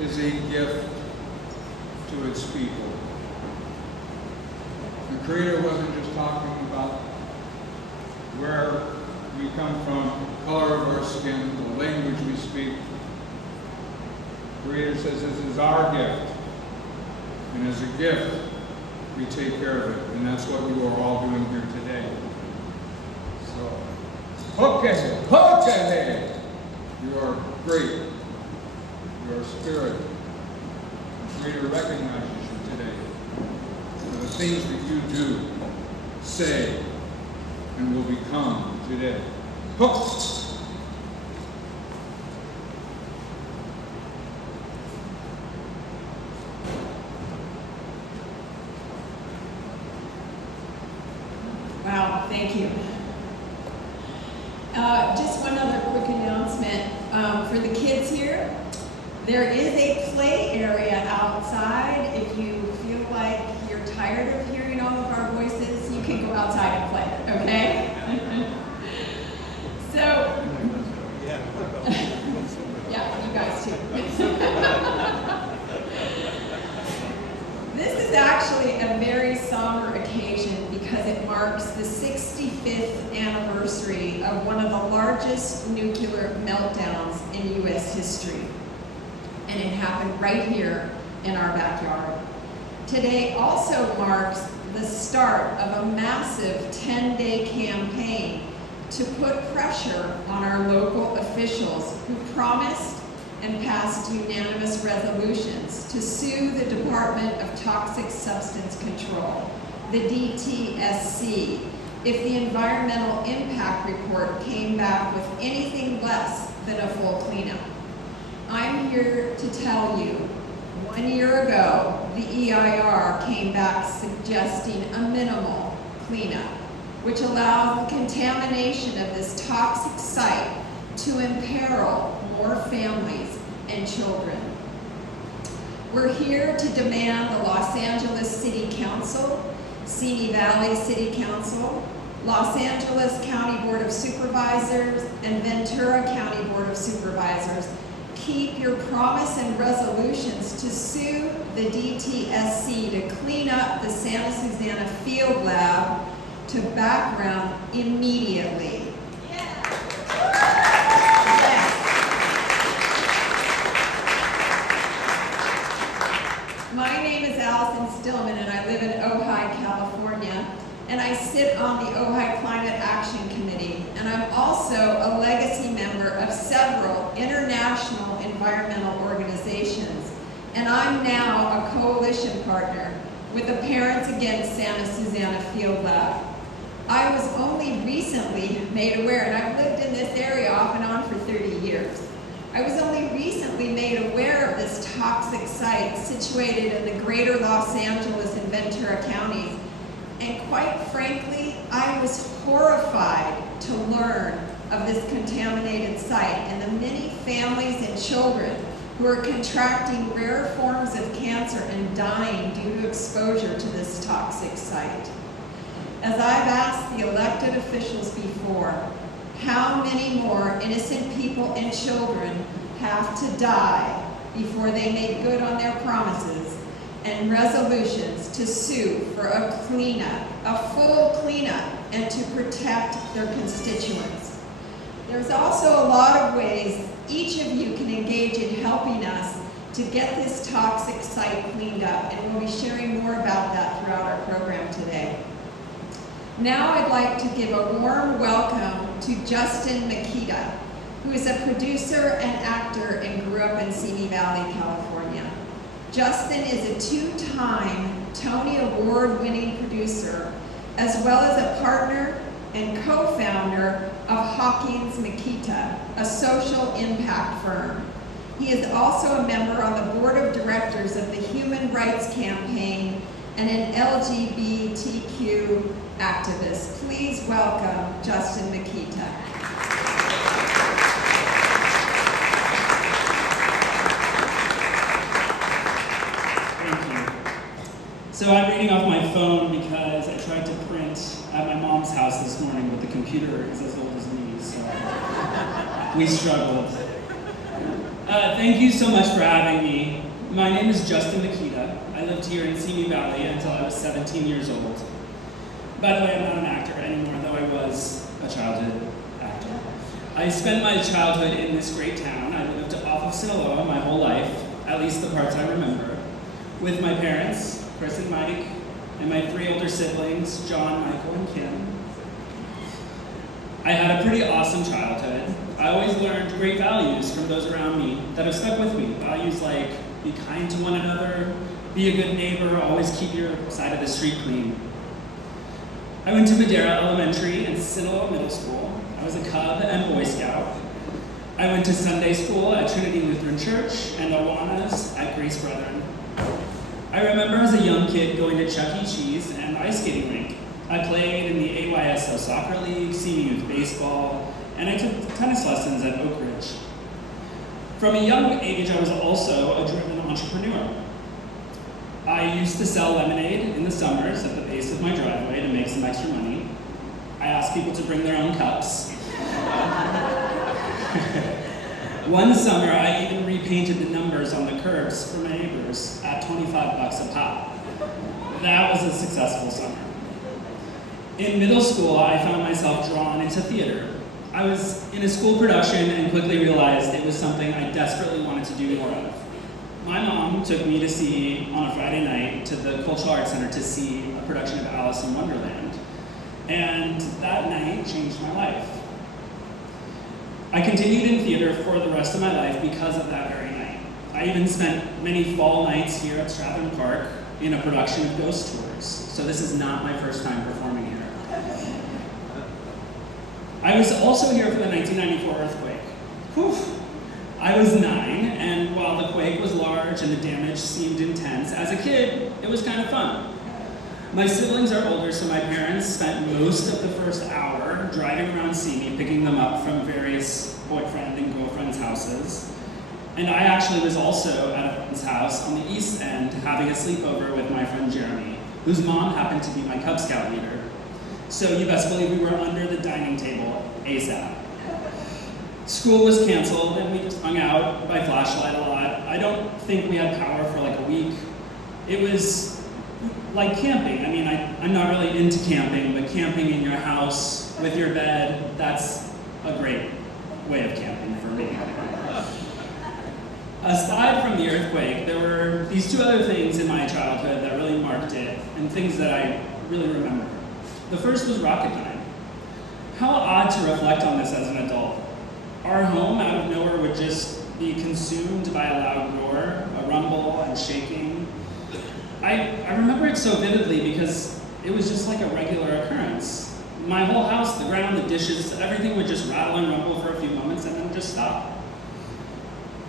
is a gift to its people. The Creator wasn't just talking about where we come from, the color of our skin, the language we speak. The Creator says this is our gift. And as a gift, we take care of it. And that's what you are all doing here today. So, okay. You are great. Your spirit. The Creator recognizes you today for the things that you do, say, and will become today. Wow, thank you. Just one other quick announcement for the kids here. There is a play area outside. If you feel like you're tired of hearing all of our voices, you can go outside and play, okay? So, yeah, you guys too. This is actually a very somber occasion because it marks the 65th anniversary of one of the largest nuclear meltdowns in U.S. history. And it happened right here in our backyard. Today also marks the start of a massive 10-day campaign to put pressure on our local officials who promised and passed unanimous resolutions to sue the Department of Toxic Substance Control, the DTSC, if the environmental impact report came back with anything less than a full cleanup. I'm here to tell you, 1 year ago, the EIR came back suggesting a minimal cleanup, which allows the contamination of this toxic site to imperil more families and children. We're here to demand the Los Angeles City Council, Simi Valley City Council, Los Angeles County Board of Supervisors, and Ventura County Board of Supervisors keep your promise and resolutions to sue the DTSC to clean up the Santa Susana Field Lab to background immediately. My name is Allison Stillman, and I live in Ojai, California, and I sit on the Ojai Climate Action Committee, and I'm also a legacy member of several international environmental organizations, and I'm now a coalition partner with the Parents Against Santa Susana Field Lab. I was only recently made aware, and I've lived in this area off and on for 30 years. I was only recently made aware of this toxic site situated in the greater Los Angeles and Ventura counties. And quite frankly, I was horrified to learn of this contaminated site and the many families and children who are contracting rare forms of cancer and dying due to exposure to this toxic site. As I've asked the elected officials before, how many more innocent people and children have to die before they make good on their promises and resolutions to sue for a cleanup, a full cleanup, and to protect their constituents? There's also a lot of ways each of you can engage in helping us to get this toxic site cleaned up, and we'll be sharing more about that throughout our program today. Now I'd like to give a warm welcome to Justin Makita, who is a producer and actor and grew up in Simi Valley, California. Justin is a two-time Tony Award-winning producer, as well as a partner and co-founder of Hawkins Makita, a social impact firm. He is also a member on the board of directors of the Human Rights Campaign and an LGBTQ activist. Please welcome Justin Makita. Thank you. So I'm reading off my phone because I tried to print at my mom's house this morning, but the computer is as old as me, so we struggled. Thank you so much for having me. My name is Justin Makita. I lived here in Simi Valley until I was 17 years old. By the way, I'm not an actor anymore, though I was a childhood actor. I spent my childhood in this great town. I lived off of Sinaloa my whole life, at least the parts I remember, with my parents, Chris and Mike, and my 3 older siblings, John, Michael, and Kim. I had a pretty awesome childhood. I always learned great values from those around me that have stuck with me. Values like be kind to one another, be a good neighbor, always keep your side of the street clean. I went to Madera Elementary and Sinaloa Middle School. I was a Cub and Boy Scout. I went to Sunday school at Trinity Lutheran Church and Awanas at Grace Brethren. I remember as a young kid going to Chuck E. Cheese and ice skating rink. I played in the AYSO Soccer League, senior youth baseball, and I took tennis lessons at Oak Ridge. From a young age, I was also a driven entrepreneur. I used to sell lemonade in the summers at the base of my driveway to make some extra money. I asked people to bring their own cups. One summer, I even repainted the numbers on the curbs for my neighbors at $25 a pop. That was a successful summer. In middle school, I found myself drawn into theater. I was in a school production and quickly realized it was something I desperately wanted to do more of. My mom took me to see, on a Friday night, to the Cultural Arts Center to see a production of Alice in Wonderland. And that night changed my life. I continued in theater for the rest of my life because of that very night. I even spent many fall nights here at Strathern Park in a production of Ghost Tours. So this is not my first time performing here. I was also here for the 1994 earthquake. Whew. I was 9, and while the quake was large and the damage seemed intense, as a kid, it was kind of fun. My siblings are older, so my parents spent most of the first hour driving around Simi, picking them up from various boyfriend and girlfriends' houses. And I actually was also at a friend's house on the east end having a sleepover with my friend Jeremy, whose mom happened to be my Cub Scout leader. So you best believe we were under the dining table ASAP. School was canceled and we just hung out by flashlight a lot. I don't think we had power for like a week. It was like camping. I mean, I'm not really into camping, but camping in your house with your bed, that's a great way of camping for me. Aside from the earthquake, there were these 2 other things in my childhood that really marked it, and things that I really remember. The first was rocket time. How odd to reflect on this as an adult. Our home out of nowhere would just be consumed by a loud roar, a rumble and shaking. I remember it so vividly because it was just like a regular occurrence. My whole house, the ground, the dishes, everything would just rattle and rumble for a few moments and then just stop.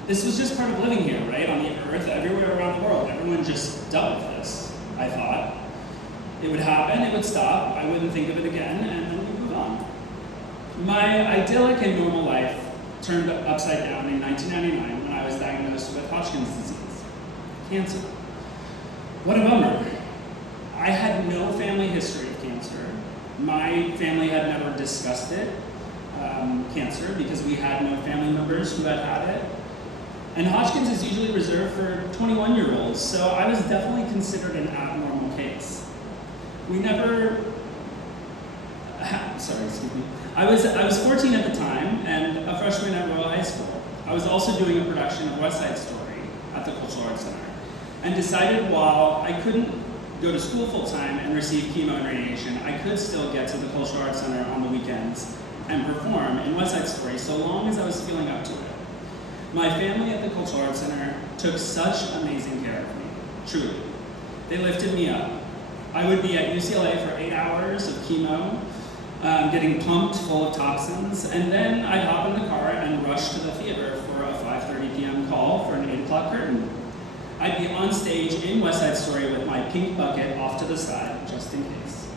This was just part of living here, right? On the earth, everywhere around the world. Everyone just dealt with this, I thought. It would happen, it would stop, I wouldn't think of it again, and then we'd move on. My idyllic and normal life turned upside down in 1999 when I was diagnosed with Hodgkin's disease, cancer. What a bummer. I had no family history of cancer. My family had never discussed it, cancer, because we had no family members who had had it. And Hodgkin's is usually reserved for 21-year-olds, so I was definitely considered an abnormal case. I was 14 at the time and a freshman at Royal High School. I was also doing a production of West Side Story at the Cultural Arts Center and decided while I couldn't go to school full time and receive chemo and radiation, I could still get to the Cultural Arts Center on the weekends and perform in West Side Story so long as I was feeling up to it. My family at the Cultural Arts Center took such amazing care of me, truly. They lifted me up. I would be at UCLA for 8 hours of chemo, getting pumped full of toxins, and then I'd hop in the car and rush to the theater for a 5:30 p.m. call for an 8 o'clock curtain. I'd be on stage in West Side Story with my pink bucket off to the side, just in case.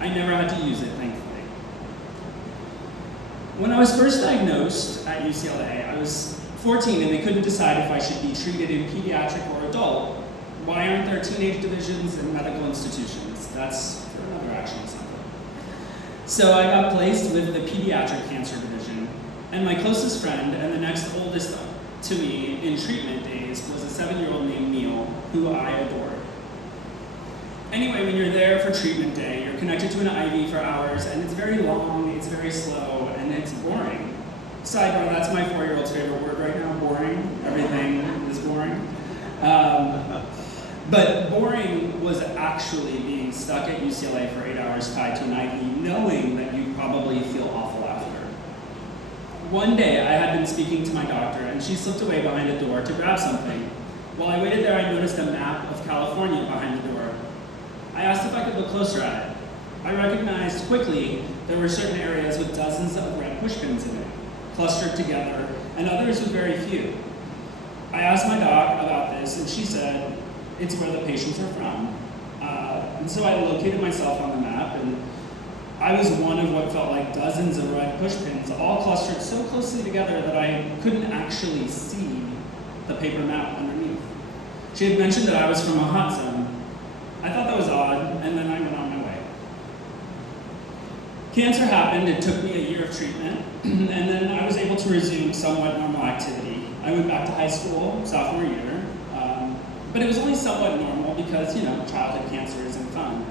I never had to use it, thankfully. When I was first diagnosed at UCLA, I was 14 and they couldn't decide if I should be treated in pediatric or adult. Why aren't there teenage divisions in medical institutions? That's for another action something. So I got placed with the pediatric cancer division, and my closest friend and the next oldest to me in treatment days was a 7-year-old named Neil, who I adored. Anyway, when you're there for treatment day, you're connected to an IV for hours, and it's very long, it's very slow, and it's boring. Sidebar, that's my 4-year-old's favorite word right now, boring. Everything is boring. But boring was actually being stuck at UCLA for 8 hours tied to an IV, knowing that you'd probably feel awful after. One day, I had been speaking to my doctor, and she slipped away behind a door to grab something. While I waited there, I noticed a map of California behind the door. I asked if I could look closer at it. I recognized quickly there were certain areas with dozens of red pushpins in it, clustered together, and others with very few. I asked my doc about this, and she said, it's where the patients are from. And so I located myself on the map, and I was one of what felt like dozens of red pushpins, all clustered so closely together that I couldn't actually see the paper map underneath. She had mentioned that I was from a hot zone. I thought that was odd, and then I went on my way. Cancer happened, it took me a year of treatment, and then I was able to resume somewhat normal activity. I went back to high school, sophomore year, but it was only somewhat normal because, childhood cancer isn't fun.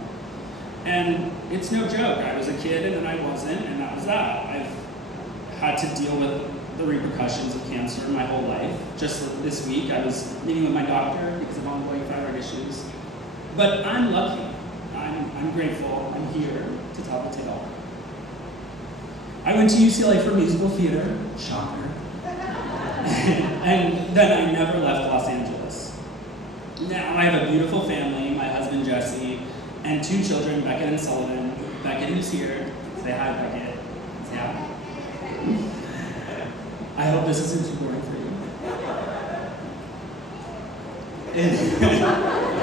And it's no joke, I was a kid and then I wasn't, and that was that. I've had to deal with the repercussions of cancer my whole life. Just this week, I was meeting with my doctor because of ongoing thyroid issues. But I'm lucky, I'm grateful, I'm here to tell the tale. I went to UCLA for musical theater, shocker, and then I never left Los Angeles. Now I have a beautiful family, my husband Jesse, and 2 children, Beckett and Sullivan. Beckett who's here, say hi Beckett, say hi. I hope this isn't too boring for you.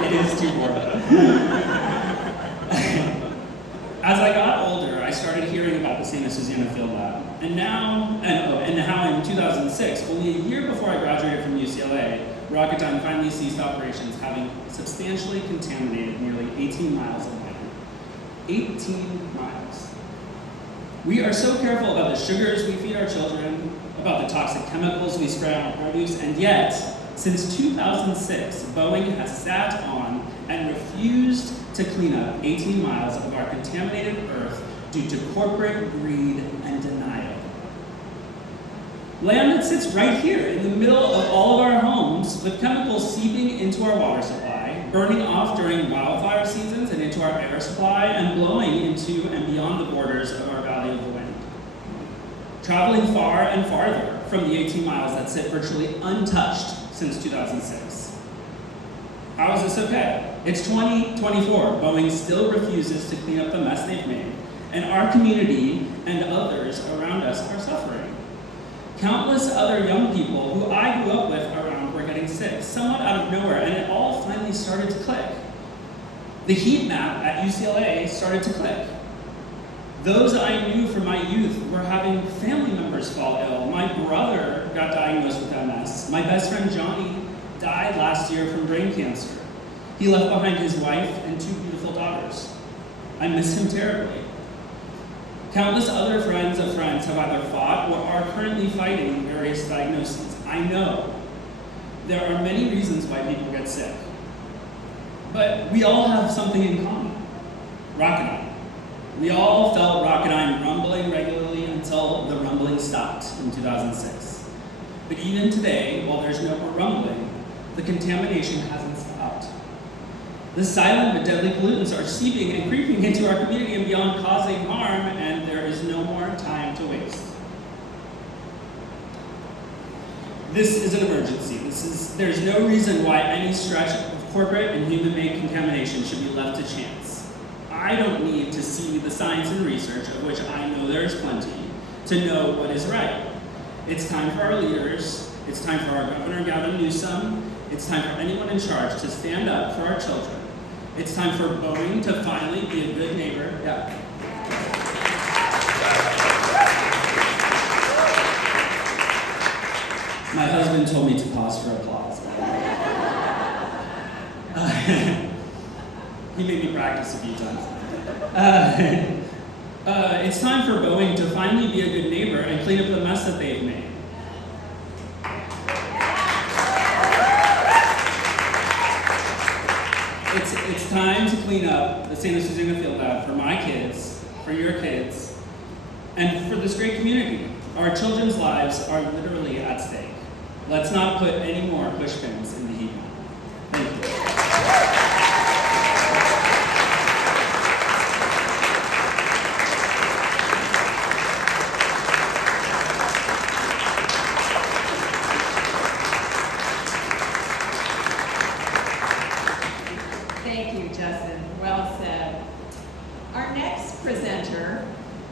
It is too boring. As I got older, I started hearing about the St. Susana Field Lab. And how in 2006, only a year before I graduated from UCLA, Rocketdyne finally ceased operations, having substantially contaminated nearly 18 miles of land. 18 miles. We are so careful about the sugars we feed our children, about the toxic chemicals we spray on our produce, and yet, since 2006, Boeing has sat on and refused to clean up 18 miles of our contaminated earth due to corporate greed and denial. Land that sits right here in the middle of all of our homes, with chemicals seeping into our water supply, burning off during wildfire seasons and into our air supply, and blowing into and beyond the borders of our Valley of the Wind. Traveling far and farther from the 18 miles that sit virtually untouched since 2006. How is this okay? It's 2024. Boeing still refuses to clean up the mess they've made, and our community and others around us are suffering. Countless other young people who I grew up with around were getting sick, somewhat out of nowhere, and it all finally started to click. The heat map at UCLA started to click. Those I knew from my youth were having family members fall ill. My brother got diagnosed with MS. My best friend Johnny died last year from brain cancer. He left behind his wife and 2 beautiful daughters. I miss him terribly. Countless other friends of friends have either fought or are currently fighting various diagnoses. I know there are many reasons why people get sick, but we all have something in common: Rocketdyne. We all felt Rocketdyne rumbling regularly until the rumbling stopped in 2006. But even today, while there's no more rumbling, the contamination hasn't stopped. The silent but deadly pollutants are seeping and creeping into our community and beyond, causing harm, and there is no more time to waste. This is an emergency. There's no reason why any stretch of corporate and human-made contamination should be left to chance. I don't need to see the science and research, of which I know there is plenty, to know what is right. It's time for our leaders, it's time for our Governor Gavin Newsom, it's time for anyone in charge to stand up for our children. It's time for Boeing to finally be a good neighbor. Yeah. My husband told me to pause for applause. He made me practice a few times. It's time for Boeing to finally be a good neighbor and clean up the mess that they've made. It's time to clean up the Santa Susana Field Lab for my kids, for your kids, and for this great community. Our children's lives are literally at stake. Let's not put any more pushpins in the heat. Thank you. Thank you, Justin. Well said. Our next presenter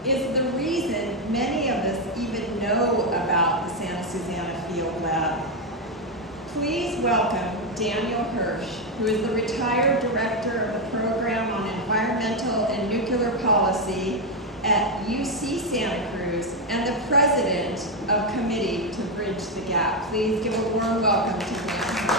is the reason many of us even know about the Santa Susana Field Lab. Please welcome Daniel Hirsch, who is the retired director of the Program on Environmental and Nuclear Policy at UC Santa Cruz and the president of Committee to Bridge the Gap. Please give a warm welcome to Daniel.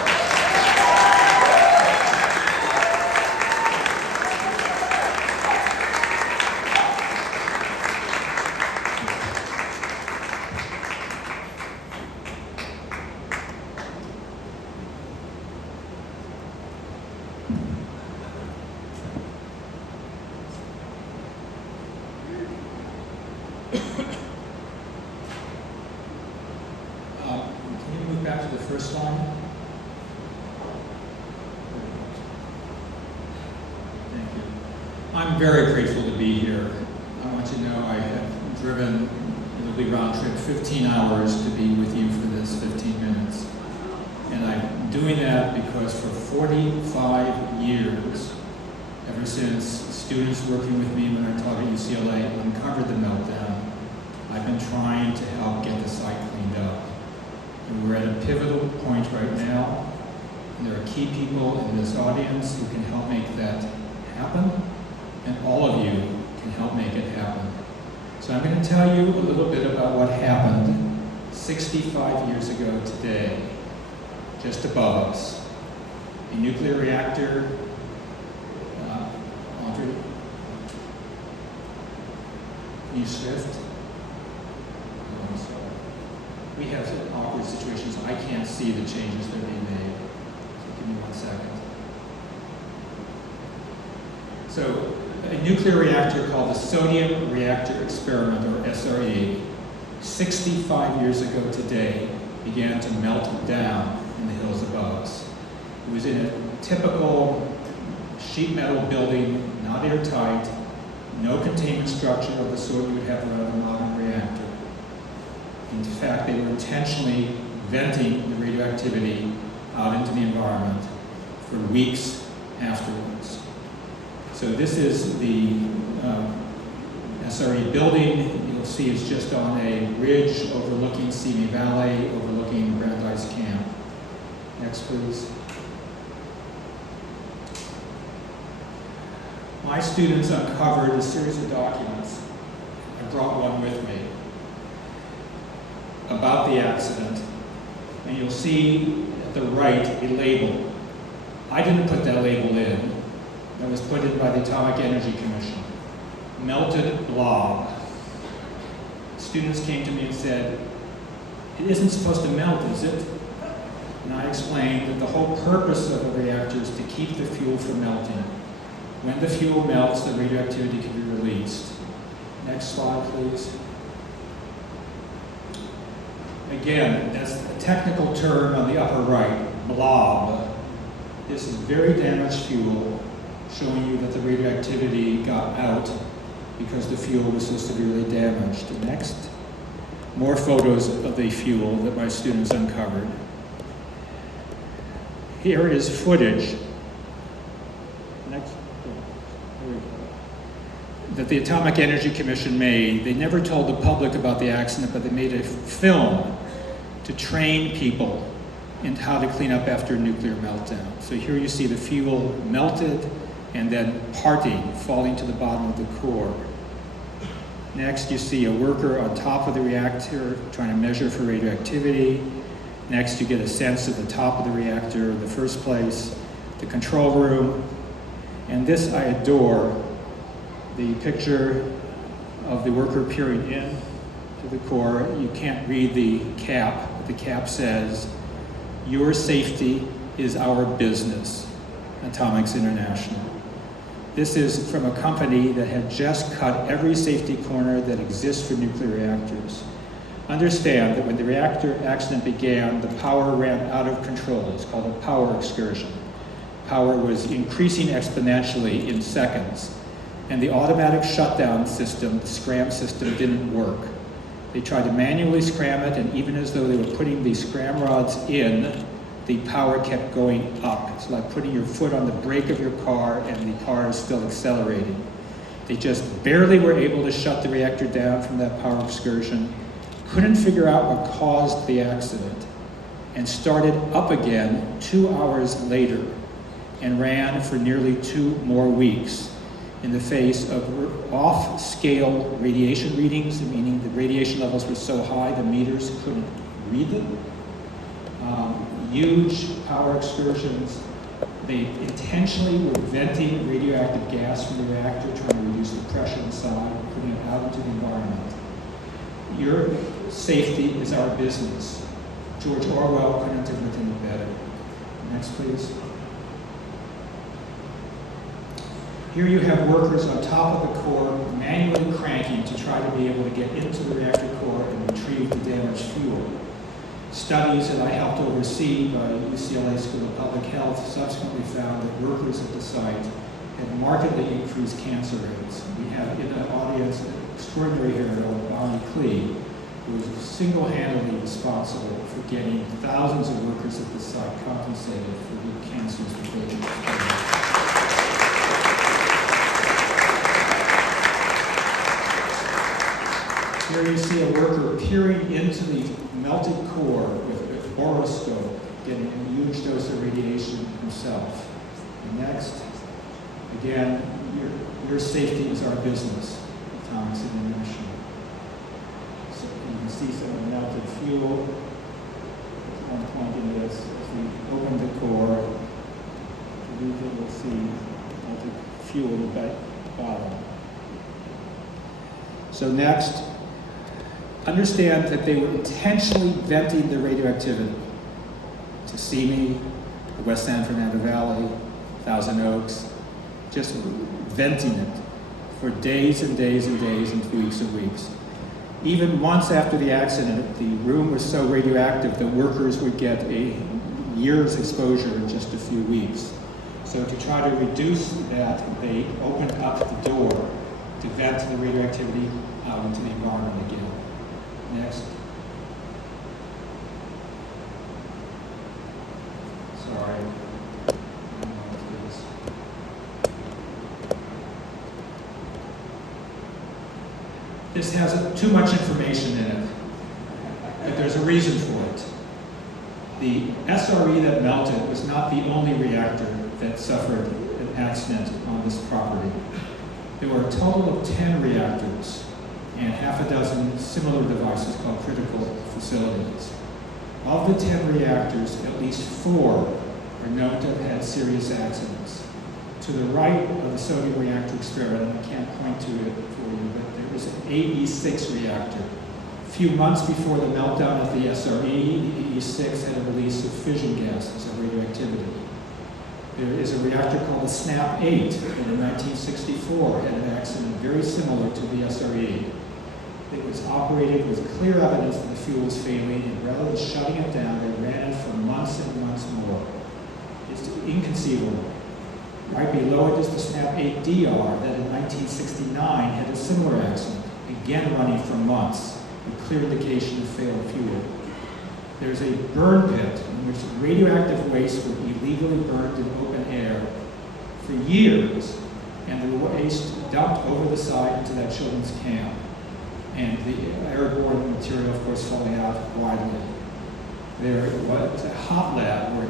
Can you move back to the first slide? Thank you. I'm very grateful to be here. I want you to know I have driven, it'll be round trip, 15 hours to be with you for this 15 minutes. And I'm doing that because for 45 years, ever since students working with me when I taught at UCLA uncovered the meltdown, I've been trying to help get the site cleaned up. And we're at a pivotal point right now. And there are key people in this audience who can help make that happen, and all of you can help make it happen. So I'm going to tell you a little bit about what happened 65 years ago today, just above us. A nuclear reactor, Audrey, can you shift? Oh, I'm sorry. We have awkward situations. I can't see the changes that are being made. So give me 1 second. So a nuclear reactor called the Sodium Reactor Experiment, or SRE, 65 years ago today, began to melt down in the hills above us. It was in a typical sheet metal building, not airtight, no containment structure of the sort you would have around a modern reactor. In fact, they were intentionally venting the radioactivity out into the environment for weeks afterwards. So this is the SRE building. You'll see it's just on a ridge overlooking Simi Valley, overlooking Brandeis Camp. Next, please. My students uncovered a series of documents. I brought one with me about the accident, and you'll see at the right a label. I didn't put that label in. That was put in by the Atomic Energy Commission. Melted blob. Students came to me and said, "It isn't supposed to melt, is it?" And I explained that the whole purpose of a reactor is to keep the fuel from melting. When the fuel melts, the radioactivity can be released. Next slide, please. Again, that's a technical term on the upper right, blob. This is very damaged fuel, showing you that the radioactivity got out because the fuel was so severely damaged. Next, more photos of the fuel that my students uncovered. Here is footage. Next. There we go. That the Atomic Energy Commission made. They never told the public about the accident, but they made a film to train people in how to clean up after a nuclear meltdown. So here you see the fuel melted and then parting, falling to the bottom of the core. Next, you see a worker on top of the reactor trying to measure for radioactivity. Next, you get a sense of the top of the reactor in the first place, the control room. And this I adore, the picture of the worker peering in to the core. You can't read the cap, but the cap says, "Your safety is our business." Atomics International. This is from a company that had just cut every safety corner that exists for nuclear reactors. Understand that when the reactor accident began, the power ran out of control. It's called a power excursion. Power was increasing exponentially in seconds, and the automatic shutdown system, the scram system, didn't work. They tried to manually scram it, and even as though they were putting the scram rods in, the power kept going up. It's like putting your foot on the brake of your car and the car is still accelerating. They just barely were able to shut the reactor down from that power excursion, couldn't figure out what caused the accident, and started up again 2 hours later and ran for nearly 2 more weeks in the face of off-scale radiation readings, meaning the radiation levels were so high the meters couldn't read them. Huge power excursions. They intentionally were venting radioactive gas from the reactor, trying to reduce the pressure inside, putting it out into the environment. Your safety is our business. George Orwell couldn't have written it better. Next, please. Here you have workers on top of the core manually cranking to try to be able to get into the reactor core and retrieve the damaged fuel. Studies that I helped oversee by UCLA School of Public Health subsequently found that workers at the site had markedly increased cancer rates. We have in the audience an extraordinary hero, Bonnie Clee, who was single-handedly responsible for getting thousands of workers at the site compensated for the cancers that they experienced. Here you see a worker peering into the melted core with a borescope, getting a huge dose of radiation himself. And next, again, your safety is our business, Atomics International. So you can see some of the melted fuel. There's one point in this, as we open the core, you will see melted fuel at the bottom. So next, understand that they were intentionally venting the radioactivity to Simi, the West San Fernando Valley, Thousand Oaks, just venting it for days and days and days and weeks and weeks. Even months after the accident, the room was so radioactive that workers would get a year's exposure in just a few weeks. So to try to reduce that, they opened up the door to vent the radioactivity out into the environment again. Next. Sorry. This has too much information in it, but there's a reason for it. The SRE that melted was not the only reactor that suffered an accident on this property. There were a total of 10 reactors and half a dozen similar devices called critical facilities. Of the 10 reactors, at least 4 are known to have had serious accidents. To the right of the sodium reactor experiment, I can't point to it for you, but there was an AE6 reactor. A few months before the meltdown at the SRE, the AE6 had a release of fission gases of radioactivity. There is a reactor called the SNAP-8 that in 1964 had an accident very similar to the SRE. It was operated with clear evidence that the fuel was failing, and rather than shutting it down, they ran it for months and months more. It's inconceivable. Right below it is the SNAP-8DR that in 1969 had a similar accident, again running for months, with clear indication of failed fuel. There's a burn pit in which radioactive waste would be illegally burned in open air for years, and the waste dumped over the side into that children's camp. And the airborne material, of course, falling out widely. There was a hot lab where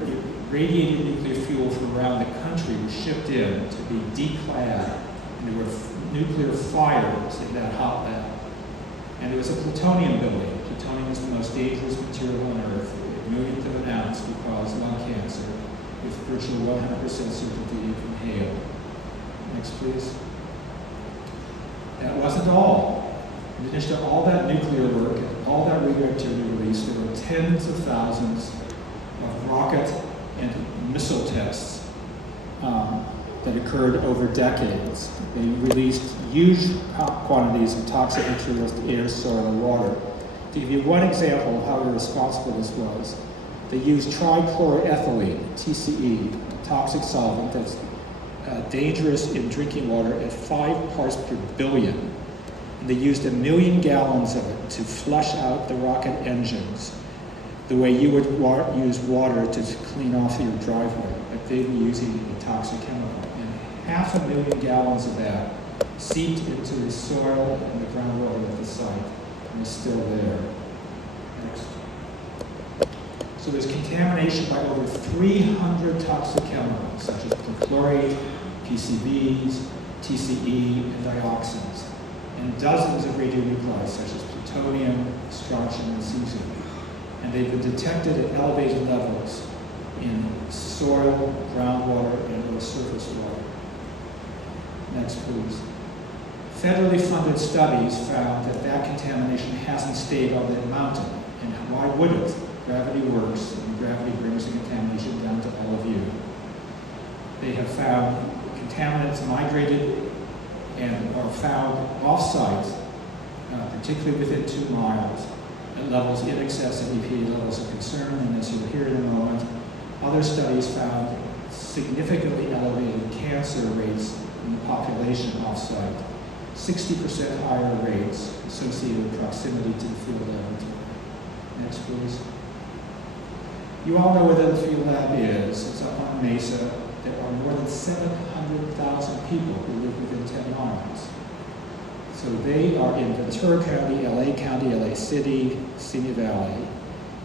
radiated nuclear fuel from around the country was shipped in to be declad, and there were nuclear fires in that hot lab. And there was a plutonium building. Plutonium is the most dangerous material on Earth, a millionth of an ounce will cause lung cancer with virtually 100% certainty if inhaled. Next, please. That wasn't all. In addition to all that nuclear work and all that radioactivity released, there were tens of thousands of rocket and missile tests. that occurred over decades. They released huge quantities of toxic materials to air, soil, and water. To give you one example of how irresponsible this was, they used trichloroethylene, TCE, a toxic solvent that's dangerous in drinking water at 5 parts per billion. And they used 1 million gallons of it to flush out the rocket engines the way you would use water to clean off your driveway, but they were using a toxic chemical. And 500,000 gallons of that seeped into the soil and the groundwater at the site and is still there. Next. So there's contamination by over 300 toxic chemicals, such as perchlorate, PCBs, TCE, and dioxins, and dozens of radionuclides, such as plutonium, strontium, and cesium. And they've been detected at elevated levels in soil, groundwater, and surface water. Next, please. Federally funded studies found that that contamination hasn't stayed on that mountain. And why would it? Gravity works, and gravity brings the contamination down to all of you. They have found contaminants migrated and are found off-site, particularly within 2 miles, at levels in excess of EPA levels of concern, and as you'll hear in a moment, other studies found significantly elevated cancer rates in the population off-site, 60% higher rates associated with proximity to the field lab. Next, please. You all know where the field lab is. It's up on Mesa. There are more than 700,000 people who live within 10 miles. So they are in Ventura County, LA City, Simi Valley,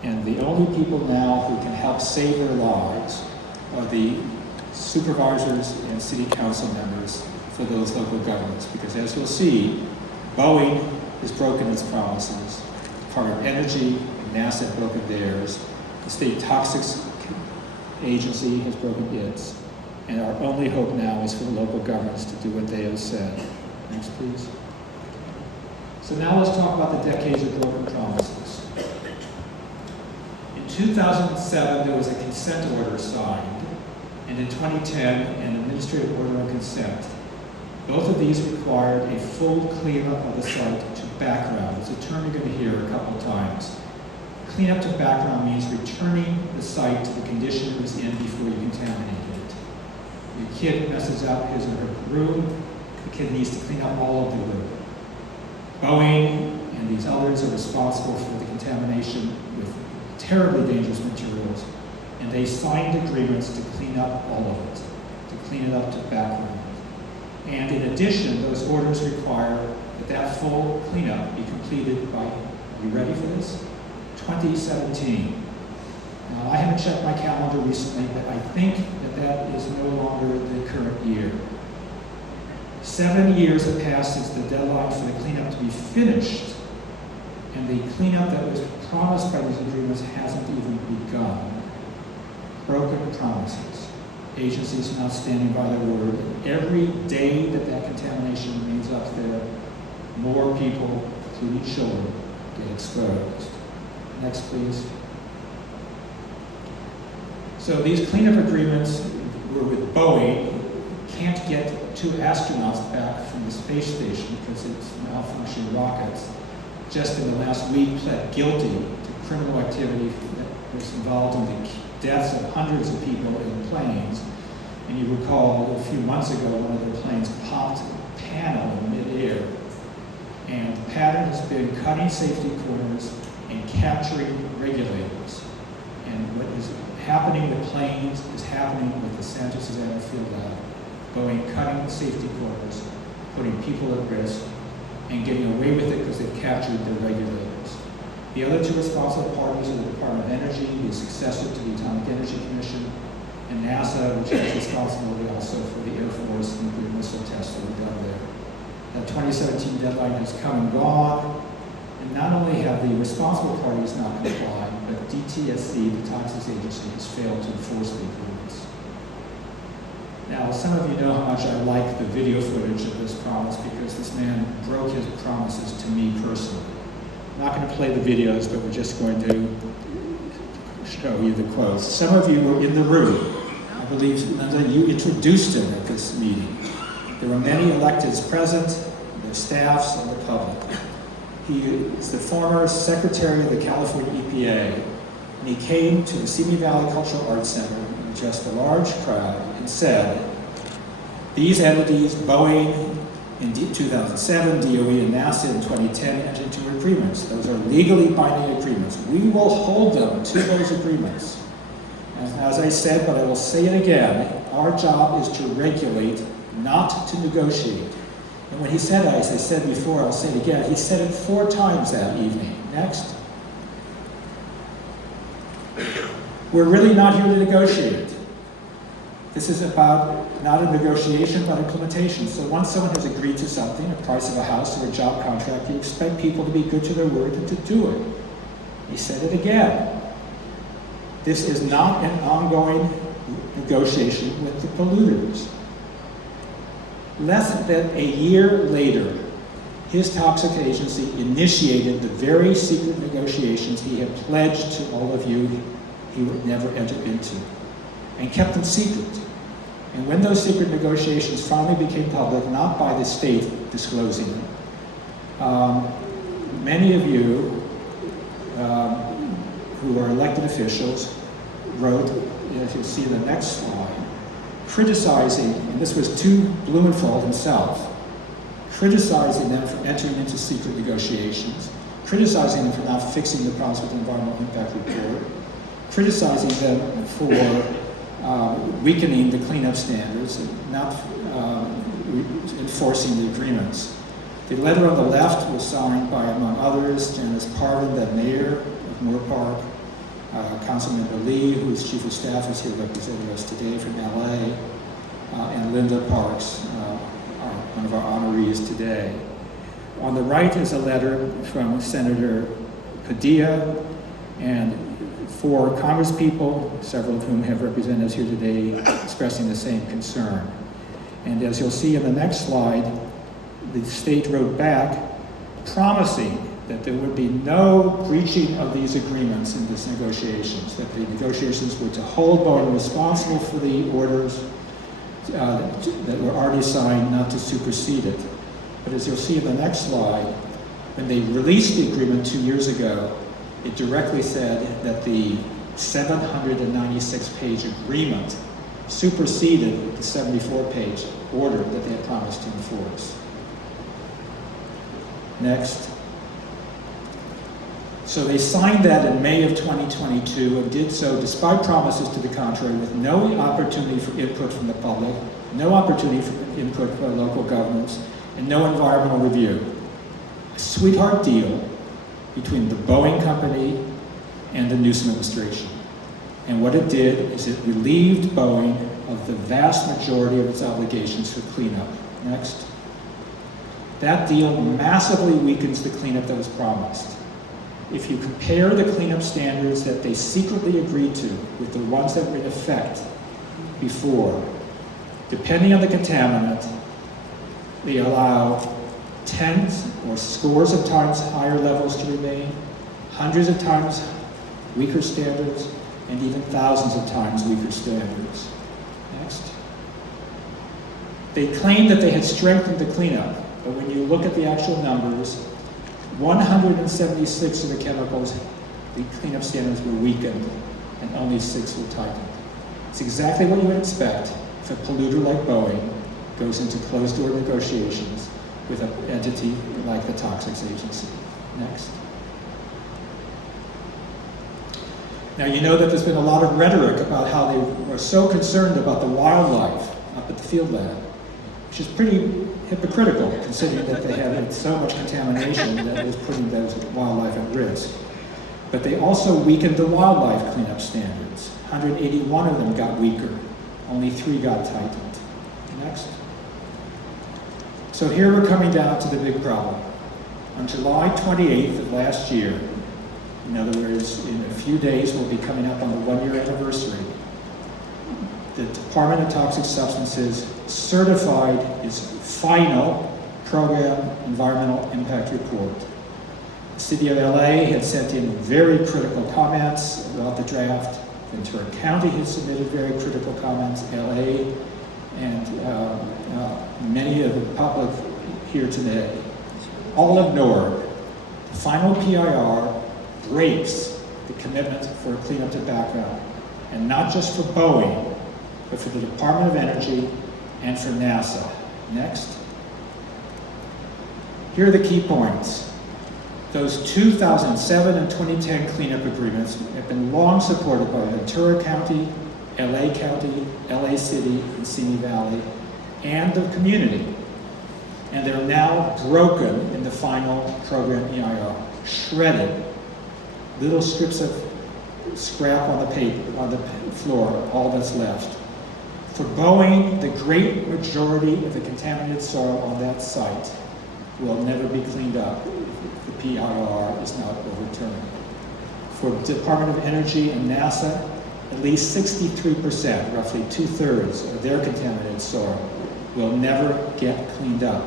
and the only people now who can help save their lives are the supervisors and city council members for those local governments. Because as you'll see, Boeing has broken its promises, Department of Energy and NASA have broken theirs, the State Toxics Agency has broken its, and our only hope now is for the local governments to do what they have said. Next, please. So now let's talk about the decades of broken promises. In 2007, there was a consent order signed, and in 2010, an administrative order on consent. Both of these required a full cleanup of the site to background. It's a term you're going to hear a couple of times. Cleanup to background means returning the site to the condition it was in before you contaminated it. Your kid messes up his or her room, the kid needs to clean up all of the room. Boeing and these others are responsible for the contamination with terribly dangerous materials, and they signed agreements to clean up all of it, to clean it up to background. And in addition, those orders require that that full cleanup be completed by, you ready for this? 2017. Now, I haven't checked my calendar recently, but I think that that is no longer the current year. 7 years have passed since the deadline for the cleanup to be finished, and the cleanup that was promised by these agreements hasn't even begun. Broken promises. Agencies not standing by their word. Every day that that contamination remains up there, more people, including children, get exposed. Next, please. So these cleanup agreements were with Boeing. Can't get 2 astronauts back from the space station because it's malfunctioning rockets. Just in the last week, pled guilty to criminal activity that was involved in the deaths of hundreds of people in planes. And you recall a few months ago, one of their planes popped a panel in midair. And the pattern has been cutting safety corners and capturing regulators. And what is happening with planes is happening with the San Susana Field Lab. Going, cutting the safety corners, putting people at risk, and getting away with it because they've captured their regulators. The other 2 responsible parties are the Department of Energy, the successor to the Atomic Energy Commission, and NASA, which has responsibility also for the Air Force nuclear missile tests that were done there. That 2017 deadline has come and gone, and not only have the responsible parties not complied, but DTSC, the Toxics Agency, has failed to enforce the agreements. Now, some of you know how much I like the video footage of this promise because this man broke his promises to me personally. I'm not going to play the videos, but we're just going to show you the quotes. Some of you were in the room. believe, Linda, you introduced him at this meeting. There were many electeds present, their staffs, and the public. He is the former secretary of the California EPA, and he came to the Simi Valley Cultural Arts Center and addressed a large crowd and said, these entities, Boeing in 2007, DOE and NASA in 2010 entered into agreements. Those are legally binding agreements. We will hold them to those agreements. And as I said, but I will say it again, our job is to regulate, not to negotiate. And when he said that, as I said before, I'll say it again, he said it 4 times that evening. Next. We're really not here to negotiate. This is about not a negotiation, but implementation. So once someone has agreed to something, the price of a house or a job contract, you expect people to be good to their word and to do it. He said it again. This is not an ongoing negotiation with the polluters. Less than a year later, his toxic agency initiated the very secret negotiations he had pledged to all of you he would never enter into, and kept them secret. And when those secret negotiations finally became public, not by the state disclosing them, many of you who are elected officials wrote, as you'll see in the next slide, criticizing, and this was to Blumenfeld himself, criticizing them for entering into secret negotiations, criticizing them for not fixing the problems with the environmental impact report, criticizing them for weakening the cleanup standards and not enforcing the agreements. The letter on the left was signed by, among others, Janice Parvin, the mayor of Moore Park, Councilmember Lee, who is chief of staff, is here representing us today from LA, and Linda Parks, one of our honorees today. On the right is a letter from Senator Padilla and 4 congresspeople, several of whom have represented us here today, expressing the same concern. And as you'll see in the next slide, the state wrote back promising that there would be no breaching of these agreements in these negotiations, that the negotiations were to hold Boeing responsible for the orders that were already signed, not to supersede it. But as you'll see in the next slide, when they released the agreement 2 years ago, it directly said that the 796-page agreement superseded the 74-page order that they had promised to enforce. Next. So they signed that in May of 2022 and did so despite promises to the contrary, with no opportunity for input from the public, no opportunity for input from local governments, and no environmental review. A sweetheart deal between the Boeing company and the Newsom administration. And what it did is it relieved Boeing of the vast majority of its obligations for cleanup. Next. That deal massively weakens the cleanup that was promised. If you compare the cleanup standards that they secretly agreed to with the ones that were in effect before, depending on the contaminant, they allow tens or scores of times higher levels to remain, hundreds of times weaker standards, and even thousands of times weaker standards. Next. They claimed that they had strengthened the cleanup, but when you look at the actual numbers, 176 of the chemicals, the cleanup standards were weakened, and only 6 were tightened. It's exactly what you would expect if a polluter like Boeing goes into closed-door negotiations with an entity like the Toxics Agency. Next. Now you know that there's been a lot of rhetoric about how they were so concerned about the wildlife up at the field lab, which is pretty hypocritical considering that they had so much contamination that was putting those wildlife at risk. But they also weakened the wildlife cleanup standards. 181 of them got weaker, only 3 got tightened. Next. So here we're coming down to the big problem. On July 28th of last year, in other words, in a few days we'll be coming up on the 1-year anniversary, the Department of Toxic Substances certified its final program environmental impact report. The City of LA had sent in very critical comments about the draft. Ventura County has submitted very critical comments, LA, and many of the public here today. All ignored. The final PIR breaks the commitment for a cleanup to background, and not just for Boeing, but for the Department of Energy and for NASA. Next. Here are the key points. Those 2007 and 2010 cleanup agreements have been long supported by Ventura County, LA City, and Simi Valley, and the community. And they're now broken in the final program EIR, shredded. Little strips of scrap on the paper, on the floor, all that's left. For Boeing, the great majority of the contaminated soil on that site will never be cleaned up if the PIR is not overturned. For Department of Energy and NASA, at least 63%, roughly 2/3 of their contaminated soil will never get cleaned up.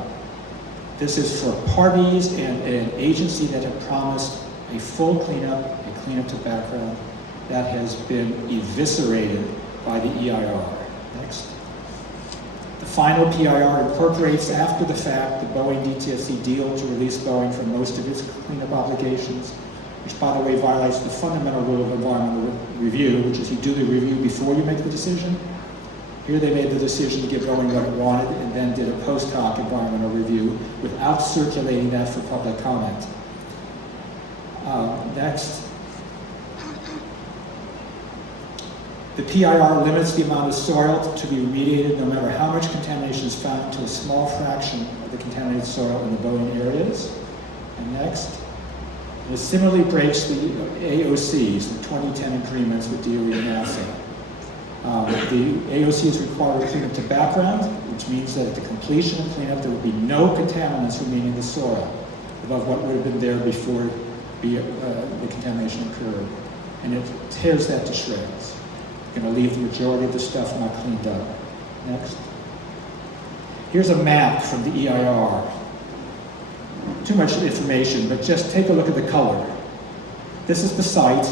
This is for parties and an agency that have promised a full cleanup, a cleanup to background, that has been eviscerated by the EIR. Next. The final PIR incorporates after the fact the Boeing DTSC deal to release Boeing from most of its cleanup obligations, which by the way violates the fundamental rule of environmental review, which is you do the review before you make the decision. Here they made the decision to give Boeing what it wanted and then did a post hoc environmental review without circulating that for public comment. Next. The PIR limits the amount of soil to be remediated no matter how much contamination is found to a small fraction of the contaminated soil in the Boeing areas. And next. It similarly breaks the AOCs, the 2010 agreements with DOE and NASA. The AOC is required to clean up to background, which means that at the completion of cleanup, there will be no contaminants remaining in the soil above what would have been there before the contamination occurred. And it tears that to shreds. You're going to leave the majority of the stuff not cleaned up. Next. Here's a map from the EIR. Too much information, but just take a look at the color. This is the site,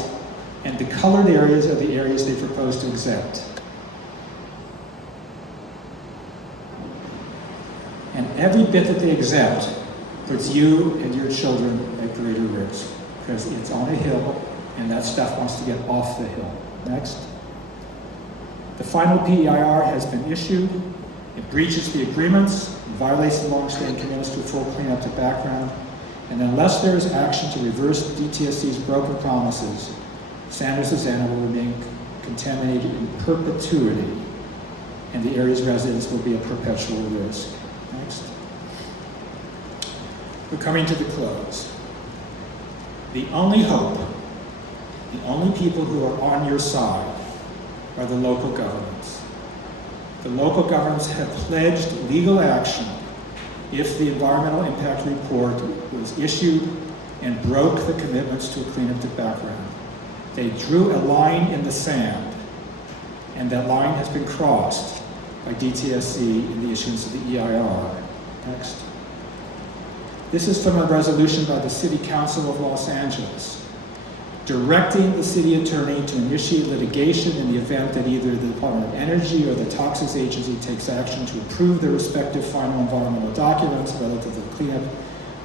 and the colored areas are the areas they propose to exempt. And every bit that they exempt puts you and your children at greater risk, because it's on a hill, and that stuff wants to get off the hill. Next. The final PEIR has been issued. It breaches the agreements, violates the long-standing commitments to a full cleanup to background, and unless there is action to reverse DTSC's broken promises, Santa Susana will remain contaminated in perpetuity, and the area's residents will be at perpetual risk. Next. We're coming to the close. The only hope, the only people who are on your side are the local governments. The local governments have pledged legal action if the environmental impact report was issued and broke the commitments to a cleanup to background. They drew a line in the sand, and that line has been crossed by DTSC in the issuance of the EIR. Next. This is from a resolution by the City Council of Los Angeles, directing the city attorney to initiate litigation in the event that either the Department of Energy or the Toxics Agency takes action to approve their respective final environmental documents relative to the cleanup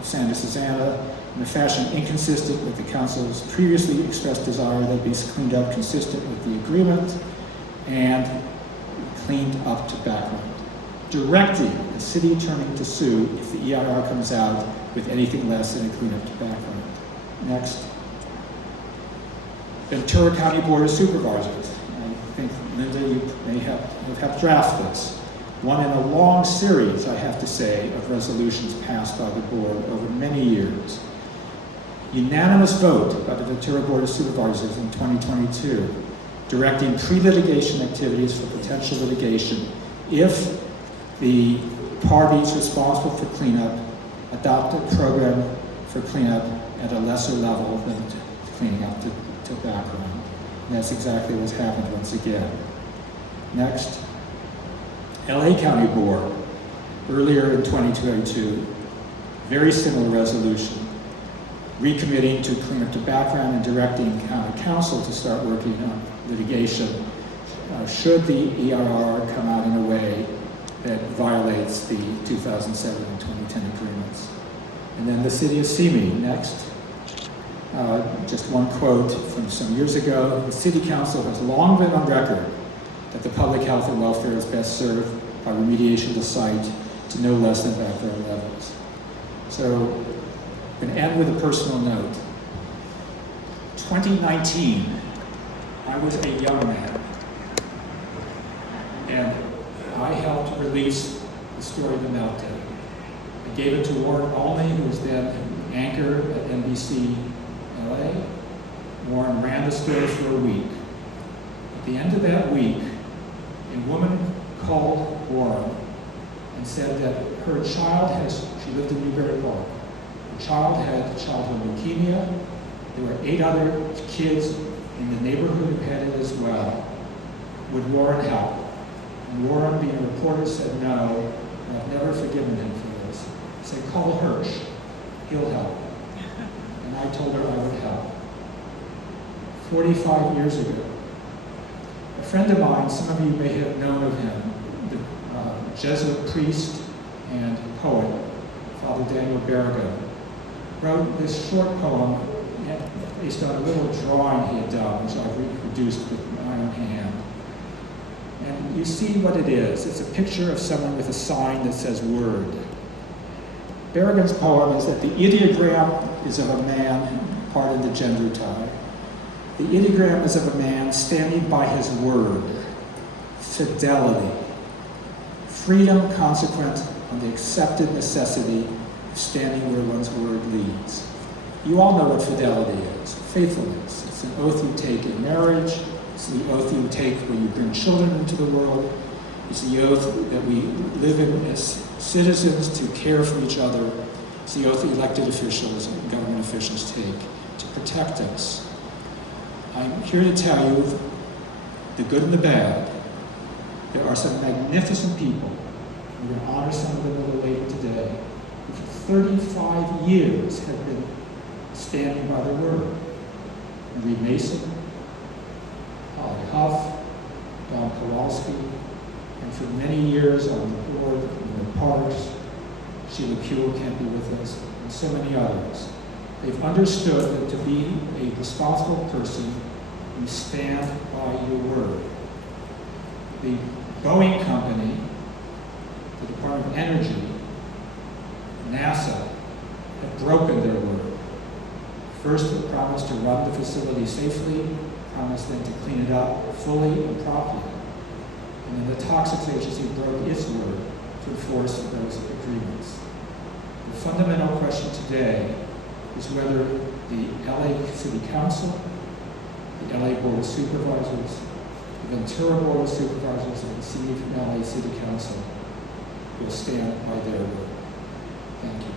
of Santa Susana in a fashion inconsistent with the Council's previously expressed desire that it be cleaned up consistent with the agreement and cleaned up to background. Directing the city attorney to sue if the EIR comes out with anything less than a cleanup to background. Next. Ventura County Board of Supervisors. I think, Linda, you may have helped draft this. One in a long series, I have to say, of resolutions passed by the board over many years. Unanimous vote by the Ventura Board of Supervisors in 2022, directing pre-litigation activities for potential litigation if the parties responsible for cleanup adopt a program for cleanup at a lesser level than cleaning up to background. And that's exactly what's happened once again. Next. LA County Board, earlier in 2022, very similar resolution. recommitting to clean up the background and directing county council to start working on litigation should the ERR come out in a way that violates the 2007 and 2010 agreements. And then the city of Simi, next. Just one quote from some years ago. The city council has long been on record that the public health and welfare is best served by remediation of the site to no less than background levels. So I'm going to end with a personal note. 2019, I was a young man, and I helped release the story of the meltdown. I gave it to Warren Alney, who was then an anchor at NBC LA. Warren ran the story for a week. At the end of that week, a woman called Warren and said that her child she lived in Newbury Park. Her child had childhood leukemia. There were 8 other kids in the neighborhood who had it as well. Would Warren help? And Warren, being a reporter, said no, and I've never forgiven him for this. He said, call Hirsch, he'll help. And I told her I would help. 45 years ago, a friend of mine, some of you may have known of him, the Jesuit priest and poet, Father Daniel Berrigan, wrote this short poem based on a little drawing he had done, which I've reproduced with my own hand. And you see what it is. It's a picture of someone with a sign that says word. Berrigan's poem is that the ideogram is of a man, pardon the gender tie. The ideogram is of a man standing by his word. Fidelity. Freedom consequent on the accepted necessity of standing where one's word leads. You all know what fidelity is. Faithfulness. It's an oath you take in marriage. It's the oath you take when you bring children into the world. It's the oath that we live in as citizens to care for each other. It's the oath that elected officials and government officials take to protect us. I'm here to tell you the good and the bad. There are some magnificent people. We're going to honor some of them a little later today, who for 35 years have been standing by their word. Marie Mason, Holly Huff, Don Kowalski, and for many years on the board in the parks, Sheila Kuehl can't be with us, and so many others. They've understood that to be a responsible person, you stand by your word. The Boeing Company, the Department of Energy, NASA, have broken their word. First, it promised to run the facility safely, promised then to clean it up fully and properly. And then the Toxics Agency broke its word to enforce those agreements. The fundamental question today is whether the LA City Council, the LA Board of Supervisors, the Ventura Board of Supervisors, and the LA City Council will stand by their word. Thank you.